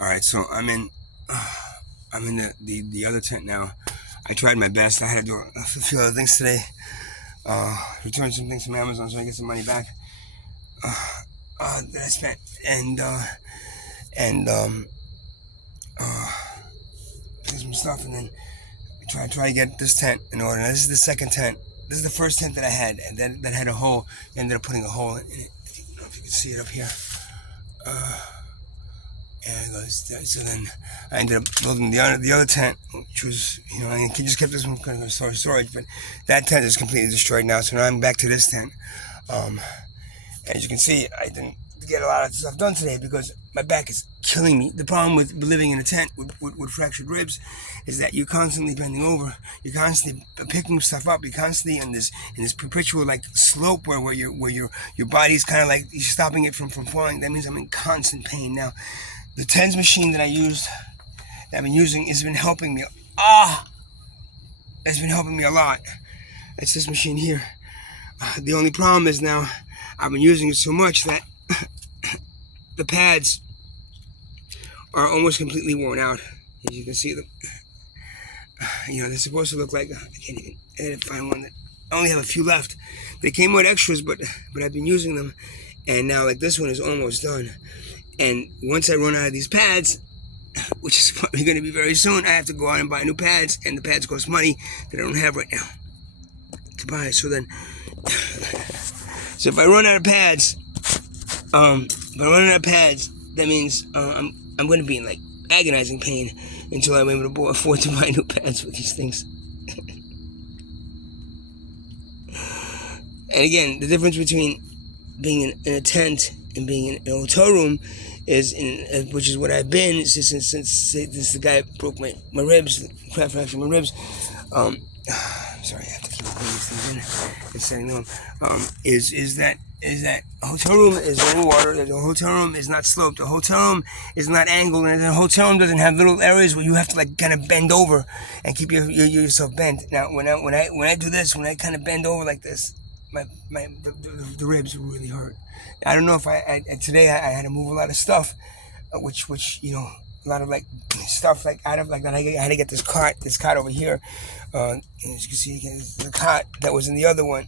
All right, so I'm in the other tent now. I tried my best. I had to do a few other things today. Return some things from Amazon so I get some money back that I spent, and uh, get some stuff, and then try to get this tent in order. Now, this is the second tent. This is the first tent that I had, and that had a hole. I ended up putting a hole in it. I don't know if you can see it up here. Uh, And so then I ended up building the other tent, which was, I just kept this one kind of storage, but that tent is completely destroyed now. So now I'm back to this tent. Um, as you can see, I didn't get a lot of stuff done today because my back is killing me. The problem with living in a tent with fractured ribs is that you're constantly bending over. You're constantly picking stuff up. You're constantly in this perpetual like slope where your body's kind of like you're stopping it from falling. That means I'm in constant pain now. The TENS machine that I've been using, has been helping me. It's been helping me a lot. It's this machine here. The only problem is now I've been using it so much that the pads are almost completely worn out. As you can see them. They're supposed to look like, I didn't find one that, I only have a few left. They came with extras, but I've been using them. And now like this one is almost done. And once I run out of these pads, which is probably going to be very soon, I have to go out and buy new pads, and the pads cost money that I don't have right now to buy. So if I run out of pads, that means I'm going to be in like agonizing pain until I'm able to afford to buy new pads for these things. And again, the difference between being in a tent and being in a hotel room which is what I've been since the guy broke my ribs, crap fractured my ribs. Sorry, I have to keep putting these things in and setting them up. Is that a hotel room is running water. The hotel room is not sloped. The hotel room is not angled, and the hotel room doesn't have little areas where you have to like kind of bend over and keep yourself bent. Now, when I do this, when I kind of bend over like this, the ribs really hurt. I don't know if today I had to move a lot of stuff, which a lot of like stuff like out of like I had to get this cot over here. And as you can see, the cot that was in the other room,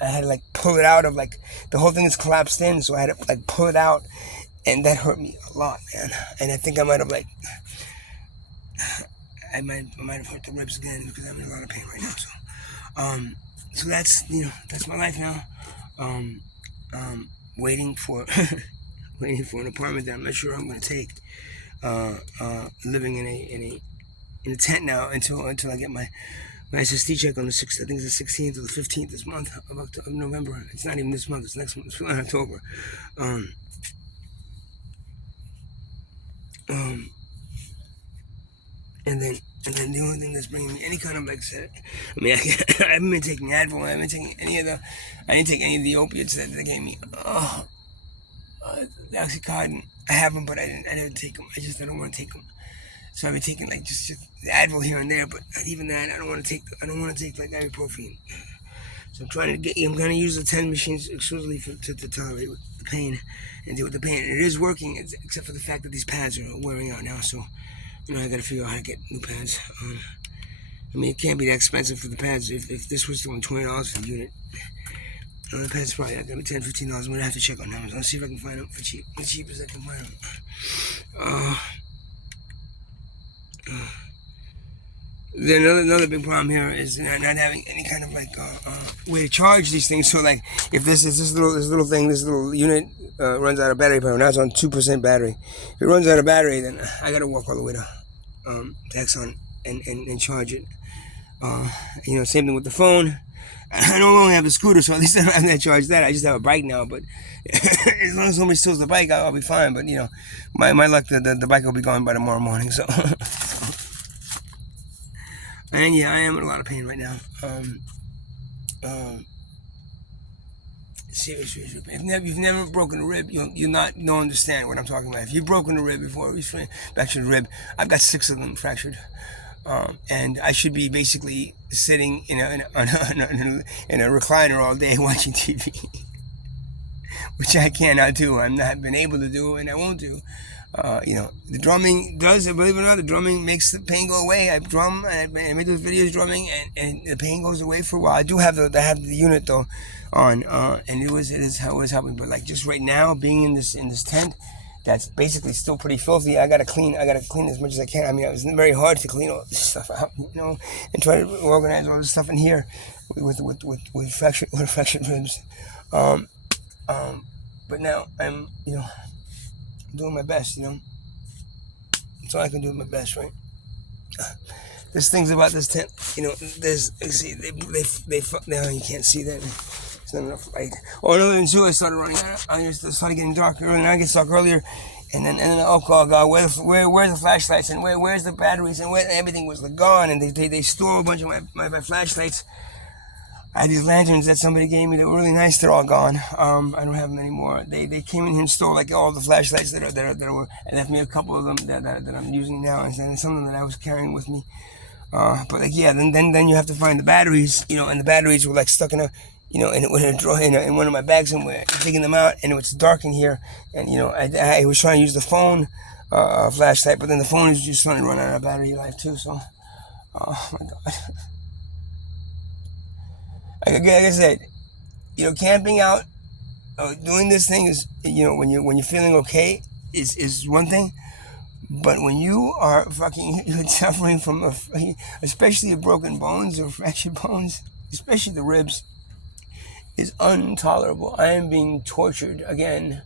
I had to like pull it out of like the whole thing is collapsed in, so I had to like pull it out, and that hurt me a lot, man. And I think I might have like I might have hurt the ribs again because I'm in a lot of pain right now. So that's my life now. Waiting for an apartment that I'm not sure I'm going to take. Living in a tent now until I get my SSD check on the 6th. I think it's the 16th or the 15th this month of November. It's not even this month. It's next month. It's October. And then the only thing that's bringing me any kind of like, I haven't been taking Advil. I haven't taken I didn't take any of the opiates that they gave me. The Oxycontin. I have them, but I didn't take them. I don't want to take them. So I've been taking like just the Advil here and there, but even that I don't want to take. I don't want to take like ibuprofen. So I'm trying to use the 10 machines exclusively to tolerate the pain and deal with the pain. And it is working, except for the fact that these pads are wearing out now. So I got to figure out how to get new pads. It can't be that expensive for the pads. If this was only $20 for the unit, the pads probably going to be $10, $15. I'm going to have to check on Amazon. I'll see if I can find them for cheap. As cheap as I can find them. Then another big problem here is not having any kind of like way to charge these things. So like if this little unit runs out of battery power, now it's on 2% battery. If it runs out of battery, then I gotta walk all the way to Exxon and charge it. Same thing with the phone. I don't only have a scooter, so at least I don't have to charge that. I just have a bike now, but as long as somebody steals the bike, I'll be fine. But my luck, the bike will be gone by tomorrow morning. So. And yeah, I am in a lot of pain right now. Seriously, if you've never broken a rib, don't understand what I'm talking about. If you've broken a rib before, fractured rib, I've got 6 of them fractured, and I should be basically sitting in a recliner all day watching TV. which I cannot do. I've not been able to do, and I won't do. The drumming does, believe it or not, the drumming makes the pain go away. I drum and I make those videos drumming, and the pain goes away for a while. I do have the unit though on, and it is how it was helping. But like just right now, being in this tent, that's basically still pretty filthy. I gotta clean as much as I can. I mean, it was very hard to clean all this stuff out, and try to organize all this stuff in here with fractured ribs. But now I'm doing my best. That's all I can do with my best, right? There's things about this tent, there's, see, now you can't see that. It's not enough light. Oh, another thing too, I started running out. I started getting dark earlier, and I get dark earlier. And then, oh God, where's the flashlights, and where's the batteries, and everything was gone, and they stole a bunch of my flashlights. I had these lanterns that somebody gave me that were really nice. They're all gone. I don't have them anymore. They came in here and stole like all the flashlights that were, and left me a couple of them that I'm using now, and some of them that I was carrying with me. But like, yeah, then you have to find the batteries, and the batteries were like stuck in a, in a drawer, in one of my bags somewhere, digging them out, and it was dark in here, and I was trying to use the phone flashlight, but then the phone is just starting to run out of battery life too. So, oh my God. Like I said, camping out, doing this thing is, when you're feeling okay, is one thing. But when you are you're suffering from especially broken bones or fractured bones, especially the ribs, is intolerable. I am being tortured again.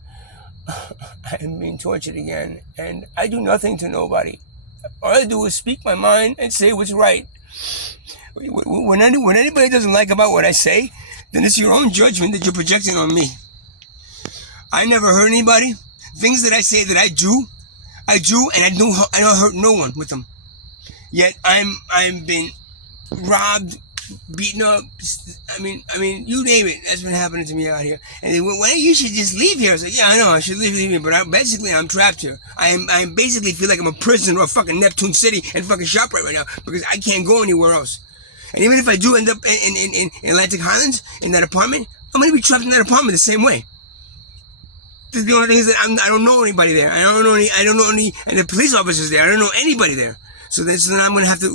I am being tortured again, and I do nothing to nobody. All I do is speak my mind and say what's right. When anybody doesn't like about what I say, then it's your own judgment that you're projecting on me. I never hurt anybody. Things that I say that I do, and I don't hurt no one with them. Yet I'm been robbed, beaten up. I mean, you name it. That's been happening to me out here. And they went, well, you should just leave here. I was like, yeah, I know, I should leave here, but I'm trapped here. I basically feel like I'm a prisoner of fucking Neptune City and fucking ShopRite right now because I can't go anywhere else. And even if I do end up in Atlantic Highlands in that apartment, I'm gonna be trapped in that apartment the same way. The only thing is that I don't know anybody there. I don't know any, and the police officers there. I don't know anybody there. So then I'm gonna have to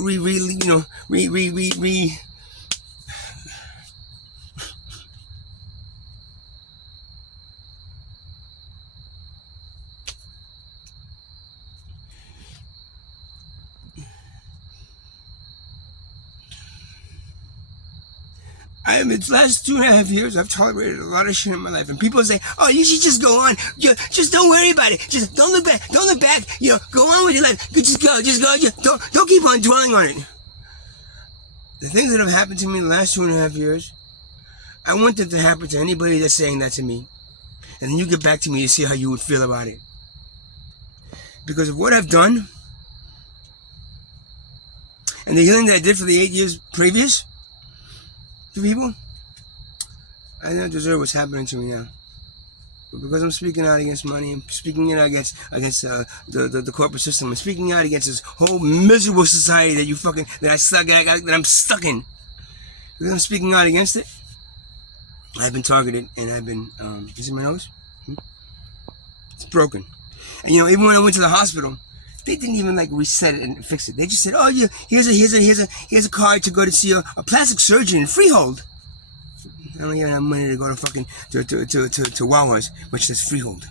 It's the last 2.5 years, I've tolerated a lot of shit in my life. And people say, oh, you should just go on. Just don't worry about it. Just don't look back. Don't look back. Go on with your life. Just go. Don't keep on dwelling on it. The things that have happened to me in the last 2.5 years, I want it to happen to anybody that's saying that to me. And then you get back to me to see how you would feel about it. Because of what I've done, and the healing that I did for the 8 years previous, to people, I don't deserve what's happening to me now. But because I'm speaking out against money, I'm speaking out against the corporate system, I'm speaking out against this whole miserable society that I'm stuck in. Because I'm speaking out against it, I've been targeted, and I've been, you see my nose? It's broken. And even when I went to the hospital, they didn't even reset it and fix it. They just said, "Oh, yeah, here's a card to go to see a plastic surgeon in Freehold." I don't even have money to go to fucking to Wawa's, which says Freehold.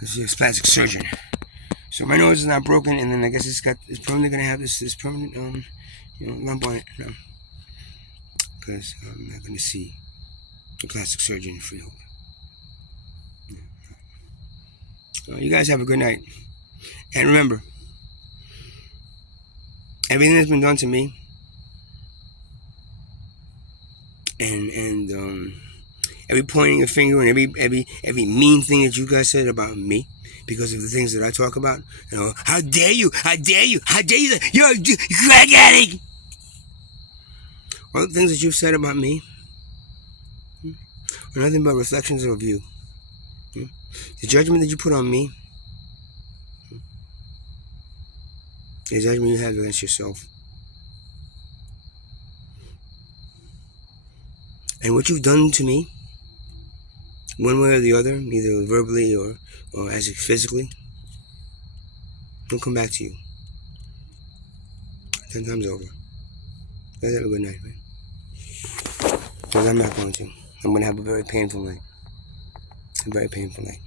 This is a plastic surgeon. So my nose is not broken, and then I guess it's permanently gonna have this permanent lump on it now, because I'm not gonna see a plastic surgeon in Freehold. You guys have a good night. And remember, everything that's been done to me, and every pointing a finger and every mean thing that you guys said about me, because of the things that I talk about, how dare you, you're a crack addict. All the things that you've said about me are nothing but reflections of you. The judgment that you put on me, the judgment you have against yourself. And what you've done to me, one way or the other, either verbally or as physically, he'll come back to you 10 times over. Guys, have a good night, man. Because I'm not going to. I'm going to have a very painful night. A very painful night.